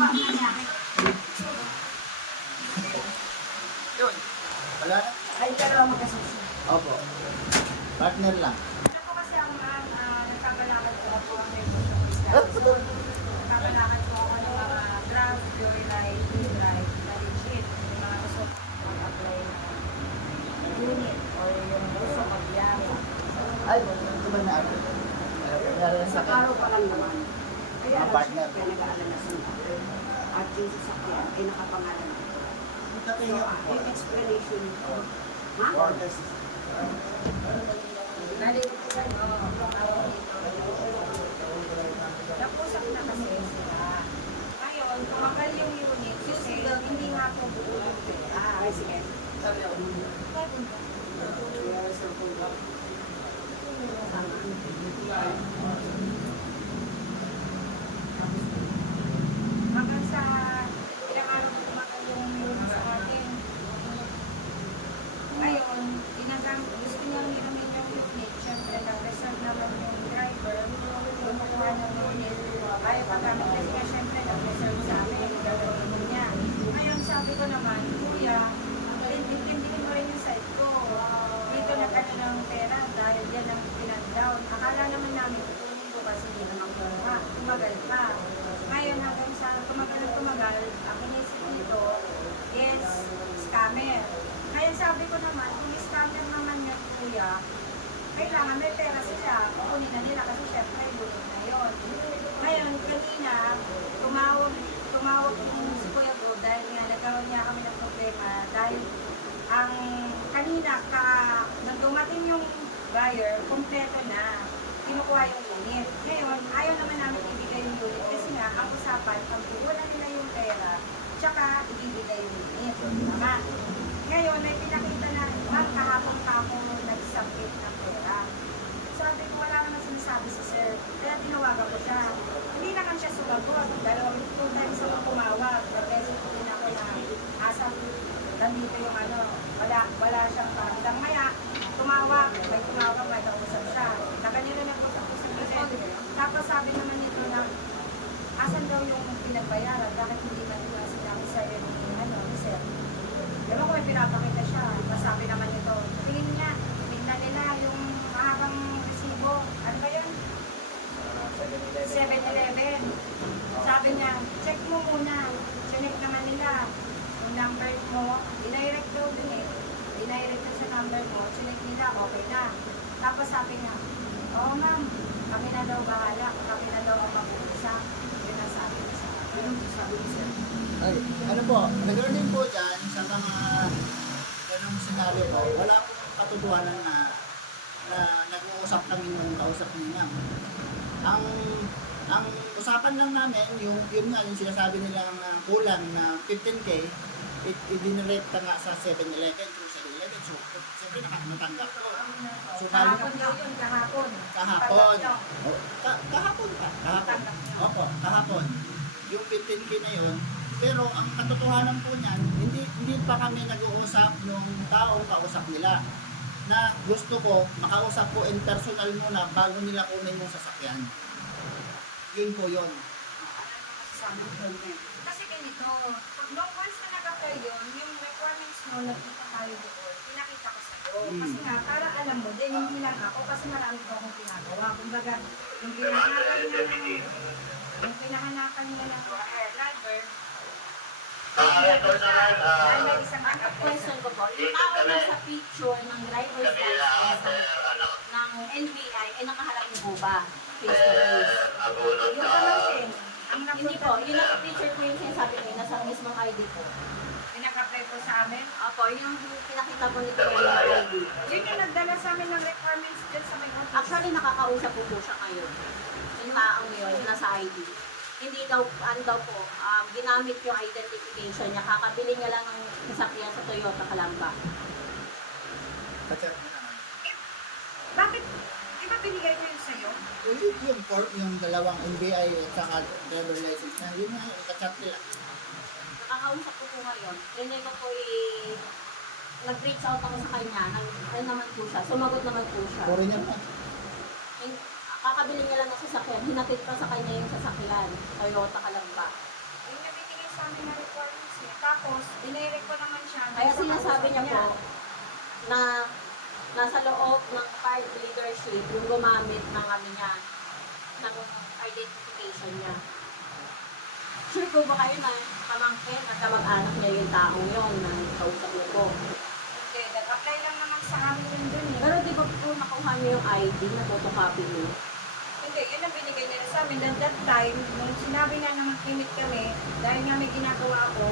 Yun. Wala na? Ay, magkasusi. Opo. Partner lang. Ano po kasi ang ma'am, ah, nagkakalakad po ako ang negosyo isla. Nagkakalakad po ako ng mga draft, fluoride, fluoride, legit. Yung mga gusto mag-apply ng unit or yung gusto mag-yari. Ay, ito ba na? Nangyari na sa Sa araw pa lang naman. Kaya lang partner. siyempre nag-aalala sila. At yung sasakyan ay nakapangalan ko. So, ah, yung explanation ko, ma? Tawag dito. Napusap na kasi sila. Ngayon, tumagal yung unit kasi hindi nga po buo yung pera. Ah, sige. Hanggang sa ilang araw po tumagal yung unit sa atin. Ngayon, ginagamit, gusto niya hiramin yung unit. Siyempre, nag-reserve naman yung driver. Kumukuha ng unit. Ayaw pagamit kasi nga, siyempre, nag-reserve sa amin. Gagawin niya. Ngayon, sabi ko naman, Kuya, intindihin mo rin yung side ko. Dito nagkano ng pera dahil yan ang pinag-down. Akala naman namin kukunin ko kasi hindi naman kuha. Tumagal pa. Ngayon, hanggang sa tumagal na tumagal, ang inisip nito is scammer. Ngayon sabi ko naman, kung scammer naman niya kuya, kailangan may pera sila. Kukunin na nila kasi syempre bunod na yun. Ngayon, kanina, tumawag, tumawag yung si Kuya Bro dahil nga nagkaroon niya kami ng problema dahil ang kanina ka nang dumating yung buyer, kompleto na. Kinukuha yung unit. Ngayon, ayaw naman namin ibigay yung unit kasi nga, ang usapan, pag iwala nila yung pera, tsaka ibibigay yung unit. Tama. Ngayon, may pinakita na, ma'am, kahapon pa ako nag-submit ng pera. Sabi ko, wala naman sinasabi si sir. Kaya tinawagan ko siya. Hindi naman siya sumagot. Dalawang two times ako tumawag. Nag-message ko din ako na asa nandito yung ano, wala, wala siyang hanggang maya, tumawag, may tumawag, may kausap siya. Na kanina nagkusap-usap kasi. Tapos sabi naman nito na, asan daw yung pinagbayaran? Bakit hindi nila sinabi sa iyo yung ano, ni sir? Ewan ko may pinapakita siya. Masabi naman nito, tingin niya, tingnan nila yung mahabang resibo. Ano ba yun? 7-Eleven. Sabi niya, check mo muna. Chinek naman nila. Yung number mo, dinirect daw dun eh. Dinirect daw sa number mo. Chinek nila, okay na. Tapos sabi niya, oo ma'am, kami na daw bahala. Kami na daw ang mag-uusap. Yun ang sabi niya sa akin. Yun ang sabi ko sir. Ay, ano po, dyan sa mga ganong senaryo po, wala pong katotohanan na na nag-uusap kami nung kausap niya. Ang ang usapan lang namin, yung yun nga, yung sinasabi nilang uh, kulang na 15k, it, idinirekta nga sa 7-Eleven through 7-Eleven. So, siyempre nakamatanggap ko. So, Kahapon daw yun, kahapon. kahapon. Oh, ka- kahapon pa. Kahapon. Opo, kahapon. Yung 15K na yun. Pero ang katotohanan po niyan, hindi hindi pa kami nag-uusap nung taong kausap nila na gusto ko makausap ko in personal muna bago nila kunin yung sasakyan. Yun po yun. Yun. Kasi ganito, nung once na nag-apply yun, yung requirements mo, nagkita tayo doon, pinakita ko sa iyo. Mm. Kasi nga, para alam mo din, hindi lang ako, kasi marami ko akong ginagawa. Kumbaga, yung pinahanapan niya ng, yung pinahanapan niya ng driver, dahil may isang Ang question ko po, yung tao sa picture ng driver's license ng NBI, ay nakaharap niyo po ba? Face to face. yung pamangkin, yung naka-picture po yung sinasabi ko, nasa mismong ID po. pinag-apply po sa amin, Opo, yung pinakita po nito yung nagdala sa amin ng requirements dyan sa may. Actually, nakakausap po po siya ngayon. Yung taong yun, nasa ID. Hindi daw, ano daw po, um, ginamit yung identification niya. Kakabili niya lang ng sasakyan sa Toyota Calamba. Kachat mo naman. Bakit, di ba binigay ko yun sa'yo? Yung, yung, yung, yung dalawang NBI at saka driver license na, yun nga yung kachat nila. Nakakausap ko po ngayon. Hindi ko po i... Nag-reach out ako sa kanya. Nag, ano naman po siya. Sumagot naman po siya. Foreigner pa. Hin- Kakabili niya lang ng sasakyan. Hinatid pa sa kanya yung sasakyan. Toyota Calamba. Yung kasi. Tapos, dinirect ko naman siya. Kaya sa sinasabi niya po na nasa loob ng card leadership yung gumamit ng ano niya, ng identification niya. Sure po ba kayo na pamangkin at kamag-anak niya yung taong yun na kausap niyo po? Hindi, nag-apply lang naman sa amin yun dun eh. Pero di ba po nakuha niyo yung ID na photocopy niyo? Hindi, yun ang binigay niya sa amin. At that time, nung sinabi niya na mag-commit kami, dahil nga may ginagawa ko,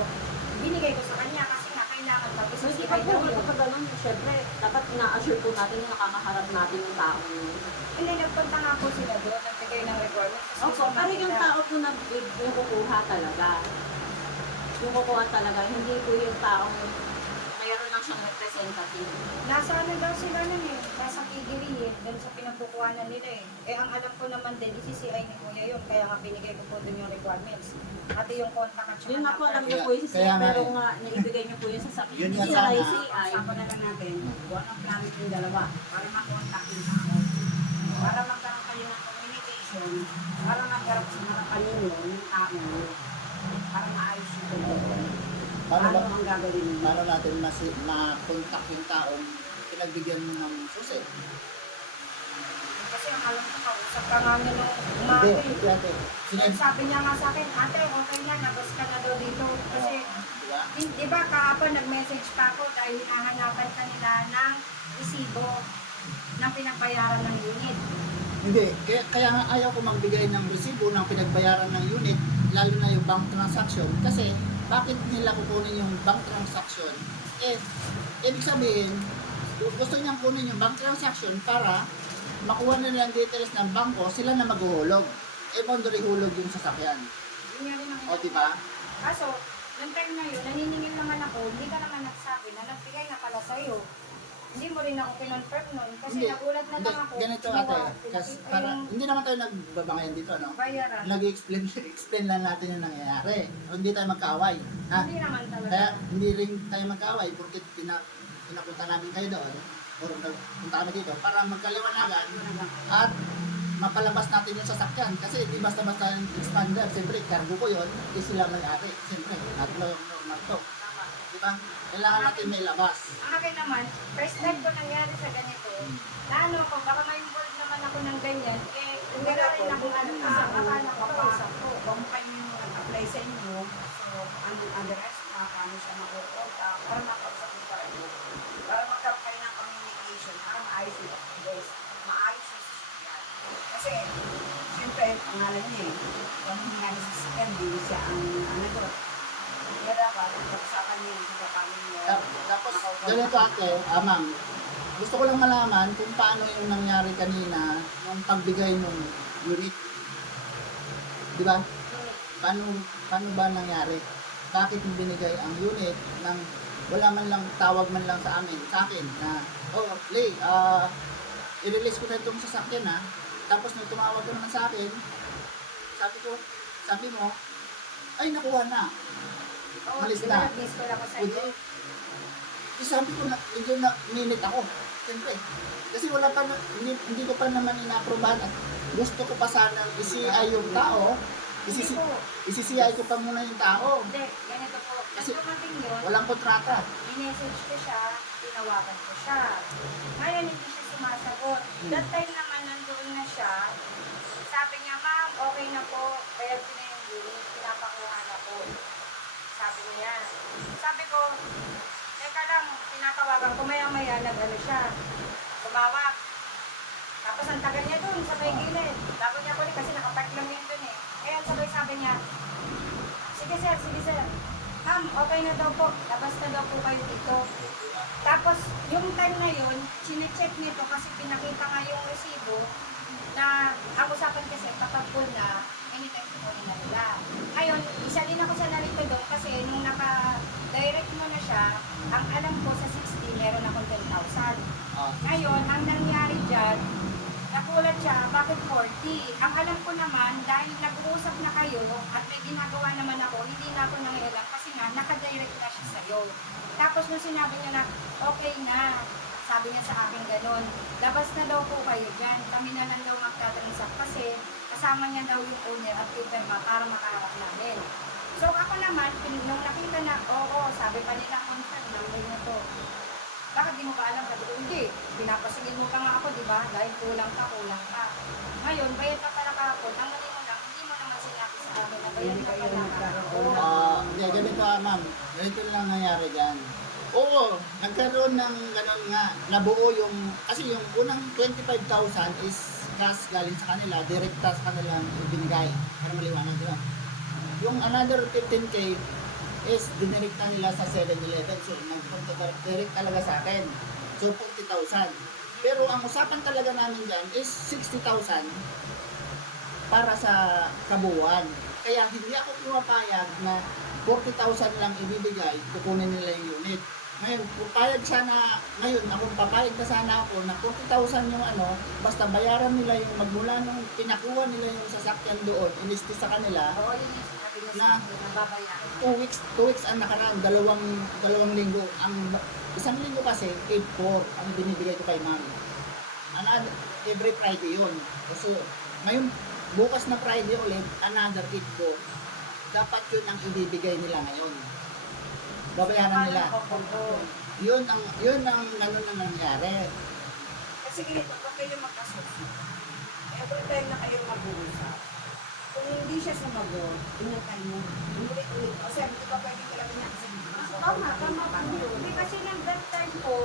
binigay ko sa kanya kasi nga kailangan tapos hindi si pa po daw yun. napakaganon. Siyempre, dapat ina-assure po natin na nakakaharap natin yung taong yun. Hindi, nagpunta nga po sila doon, nagbigay ng requirement. Kasi Opo, pero yung tao po na yung kukuha talaga. Yung kukuha talaga, hindi po yung taong representative. Nasa ano daw sila nun eh, nasa Kigiri eh, doon sa pinagkukuhanan nila eh. Eh ang alam ko naman din, CCI ni Kuya yun, kaya nga binigay ko po doon yung requirements. Pati yung contact at saka Yun po, alam number. niyo po yung Kaya nga pero eh. nga, naibigay niyo po yung sa sakit. Yun Hindi nga sila sana. ICI. Usapan na lang natin, buwan ang gamit yung dalawa para makontak yung tao. Para magkaroon kayo ng communication, para magkaroon sa harapan ninyo yung tao para maayos yung dalawa. Paano Ano ba? ang gagawin? Paano natin mas ma-contact yung taong pinagbigyan mo ng susi? Kasi ang alam ko, kausap ka nga nila nung Hindi, eh. hindi ate. Sige, Then sabi niya nga sa akin, ate, okay na, labas ka na daw dito. Kasi, di ba? di, di ba kahapon nag-message pa ako dahil hahanapan ka nila ng resibo ng pinagbayaran ng unit. Hindi, kaya, kaya nga ayaw ko magbigay ng resibo ng pinagbayaran ng unit, lalo na yung bank transaction. Kasi, bakit nila kukunin yung bank transaction? Eh, ibig sabihin, gusto niyang kunin yung bank transaction para makuha na nilang details ng bangko, sila na maghuhulog. Eh, boundary hulog yung sasakyan. O, di ba? Kaso, nung time na yun, naniningil naman ako, hindi ka naman nagsabi na nagbigay na pala sa'yo. Hindi mo rin ako kinonfirm nun. Kasi Hindi. nagulat na Hindi, lang ako. ganito ate. Kasi ay, para, yung hindi naman tayo nagbabangayan dito, no? bayaran. Nag-explain explain lang natin yung nangyayari. Hindi tayo magkaaway. Ha? Hindi naman talaga. Kaya hindi rin tayo magkaaway porque pina, pinapunta namin kayo doon o punta kami dito para magkaliwanagan at mapalabas natin yung sasakyan. Kasi di basta-basta yung expander. Siyempre, cargo ko yun. Hindi sila may-ari. Siyempre, not no- normal to. Di ba? Kailangan natin may labas. Ang akin naman, first time ko nangyari sa ganito, na ano ako, baka may involved naman ako ng ganyan, eh, hindi na rin ako ano, kasi akala ko kausap ko. Kung kayo yung nag-apply sa inyo, so anong address na, paano siya makukontak, para makausap ko kayo. Para magkaroon kayo ng communication, para maayos yung guys. Maayos yung sasakyan. Kasi, siyempre, pangalan niya eh. Kung hindi nga sa sasakyan, di siya ang ano Tapos, ganito ate, ah, ma'am, gusto ko lang malaman kung paano yung nangyari kanina nung pagbigay ng unit. Di ba? Paano, paano ba nangyari? Bakit binigay ang unit ng wala man lang tawag man lang sa amin, sa akin na, oh, Lay, ah, i-release ko na itong sasakyan ha. Tapos nung tumawag ka naman sa akin, sabi ko, sabi mo, ay nakuha na. Malis na. nag-miss ko ako sa iyo? Eh, sabi ko na, medyo na minute ako. Siyempre. Kasi wala pa, hindi, hindi ko pa naman inaaprobahan at gusto ko pa sana isi-CI yung tao. Isisi, isi-CI ko pa muna yung tao. Hindi, ganito po. Kasi- dumating yun, Walang kontrata. i-message ko siya, tinawagan ko siya. Ngayon, hindi siya sumasagot. Hmm. That time naman, nandoon na siya. Sabi niya, ma'am, okay na po. Kaya ko na yung unit, pinapakuha na po. Sabi niya. Sabi ko, teka lang, tinatawagan ko maya-maya, nag-ano siya. Tumawag. Tapos ang tagal niya doon sa may gilid. Tapos niya rin kasi nakapark lang yun doon eh. Kaya sabay sabi niya, sige sir, sige sir. Ma'am, okay na daw po. Labas na daw po kayo dito. Tapos, yung time na yun, chinecheck nito kasi pinakita nga yung resibo na ang usapan kasi kapag na, anytime kukunin na nila. Ngayon, isa din ako sa narito doon kasi nung naka-direct mo na siya, ang alam ko sa 60, meron akong 10,000. Ah, Ngayon, ang nangyari dyan, nakulat siya, bakit 40? Ang alam ko naman, dahil nag-uusap na kayo at may ginagawa naman ako, hindi na ako nangyayala kasi nga, nakadirect na siya sa'yo. Tapos nung sinabi niya na, okay na, sabi niya sa akin ganun, labas na daw po kayo dyan, kami na lang daw magtatransact kasi kasama niya daw yung owner at firma para makaharap namin. So ako naman, nung nakita na, oo, sabi pa nila, confirm, number na to. Bakit di mo ba alam? Sabi ko, hindi. Pinapasingin mo pa nga ako, di ba? Dahil kulang ka, kulang ka. Ngayon, bayad ka pala kahapon. Ang mali mo lang, hindi mo naman sinabi sa amin na bayad ka pala kahapon. Ah, hindi, ganito ah, ma'am. Ganito lang nangyari dyan. Oo, nagkaroon ng ganun nga, nabuo yung, kasi yung unang 25,000 is cash galing sa kanila, direkta sa kanila ibinigay. Para maliwanag lang. Yung another 15K is dinirekta nila sa 7-Eleven. So, nagpunta direct direct talaga sa akin. So, 40,000. Pero ang usapan talaga namin dyan is 60,000 para sa kabuuan. Kaya hindi ako pumapayag na 40,000 lang ibibigay, kukunin nila yung unit. Ngayon, pupayag sana, ngayon, ako papayag na sana ako na 40,000 yung ano, basta bayaran nila yung magmula nung pinakuha nila yung sasakyan doon, inisti sa kanila, Oo, yun yung sabi niya sa Na- akin. 2 weeks, 2 weeks ang nakaraan, dalawang, dalawang linggo. Ang isang linggo kasi, 8-4 ang binibigay ko kay ma'am. Another, every Friday yun. Kasi ngayon, bukas na Friday ulit, another 8 Dapat yun ang ibibigay nila ngayon. Babayaran nila. Yun ang, yun ang ano na nangyari. Kasi ganito, pag kayo magkasosyo, every time na kayo mag-uusap, kung hindi siya sumagot, inatay mo, ulit-ulit. O sabi, di ba pwede ka lang niya kasi Tama, tama po yun. Hindi kasi nang that time po,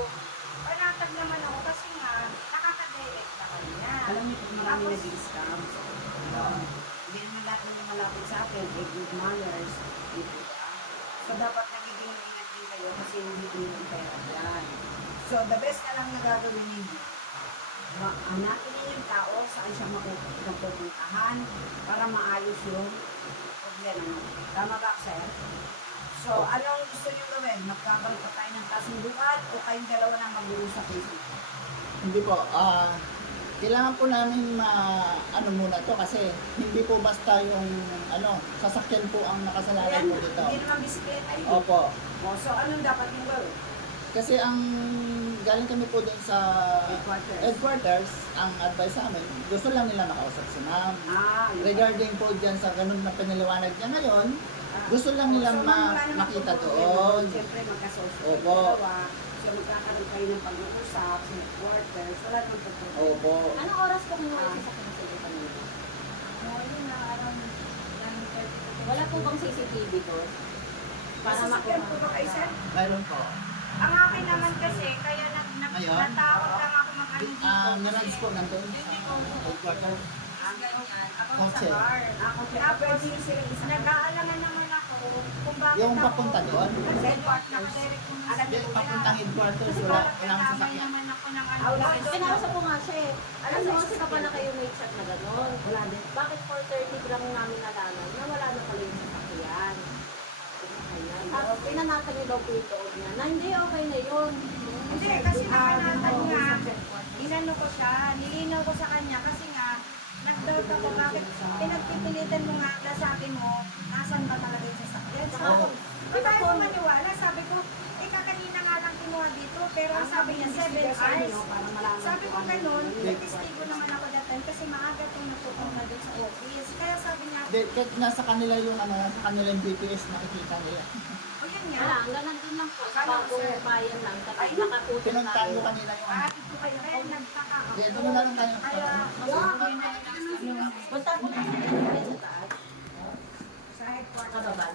panatag naman ako kasi nga, nakaka-direct na kanya. Alam niyo, kung marami Tapos- nag-scam, hindi naman lahat ng malapit sa akin, eh, good manners, di ba? So, dapat nagiging kayo kasi hindi yung pera yan. So, the best na lang na gagawin ninyo, hanapin ninyo yung tao saan siya mapupuntahan para maayos yung problema mo. Tama ba, sir? So, anong gusto niyo gawin? Magkakaroon pa tayo ng kasunduan o kayong dalawa nang mag-uusap? Hindi po, ah, kailangan po namin ma, ano muna to kasi hindi po basta yung, ano, sasakyan po ang nakasalalay Ayan, po dito. hindi naman bisikleta yun. Opo. O, so anong dapat yung gawin? Kasi ang galing kami po dun sa Headquarters. headquarters, ang advice sa amin, gusto lang nila makausap si ma'am. Ah, yun. Regarding po dyan sa ganun na pinaliwanag niya ngayon, Ah. gusto lang nilang So, ma- makita doon. Siyempre, magkasosyo Opo. dalawa. So, magkakaroon kayo ng pag-uusap sa headquarters. Wala nang problema. Opo. Anong oras po kinuha yung sasakyan sa iyo kanina? Morning na around 9:30. Wala po bang CCTV doon? Para Masasakyan po ba makuha. kayo, sir? Mayroon po. Ang akin naman kasi, kaya nag, nag, Ngayon? natawag lang ako mag-ano dito. Ah, Mirage po nandun sa headquarters. Ang ganyan, ako Kotse. sa bar. Ako, Tapos, nag-aalangan naman ako kung bakit Yung papunta doon? Nakadirect ko Alam niyo, papuntang headquarters, Kasi wala, walang kinamay sasakyan. naman ako ng ano. Wala. Pinausap ko nga siya eh. Alam mo, kasi ka pala kayo may chat na gano'n? Wala din. Bakit 4.30 lang namin nalaman na wala na pala yung sasakyan? Tapos pinanatan niyo daw po yung niya. Na hindi, okay na yun. Hindi, kasi nakanatan headquarters. Inano ko siya, nilinaw ko sa kanya kasi nga, nag-doubt ako bakit pinagpipilitan mo nga, nasabi mo, nasan ba talaga ko, Oo. di ba ako maniwala? Sabi ko, eh kakanina nga lang kinuha dito, pero ang sabi niya 7 sa inyo, hours. Sabi ko ganun, yung nagtistigo naman ako that time kasi maaga itong natutunga doon sa office. Kaya sabi niya, Hindi, kahit nasa kanila yung ano, nasa kanila yung BPS, nakikita nila. o yun nga, Wala, hanggang nandun lang po. Sa ko, bagong bayan lang. Ay, nakatutok Pinuntahan tayo. mo kanina yung ano. bakit ko kayo rin nagtaka ako. Hindi, doon na lang tayo. Kaya, Punta po tayo sa taas. sa headquarters.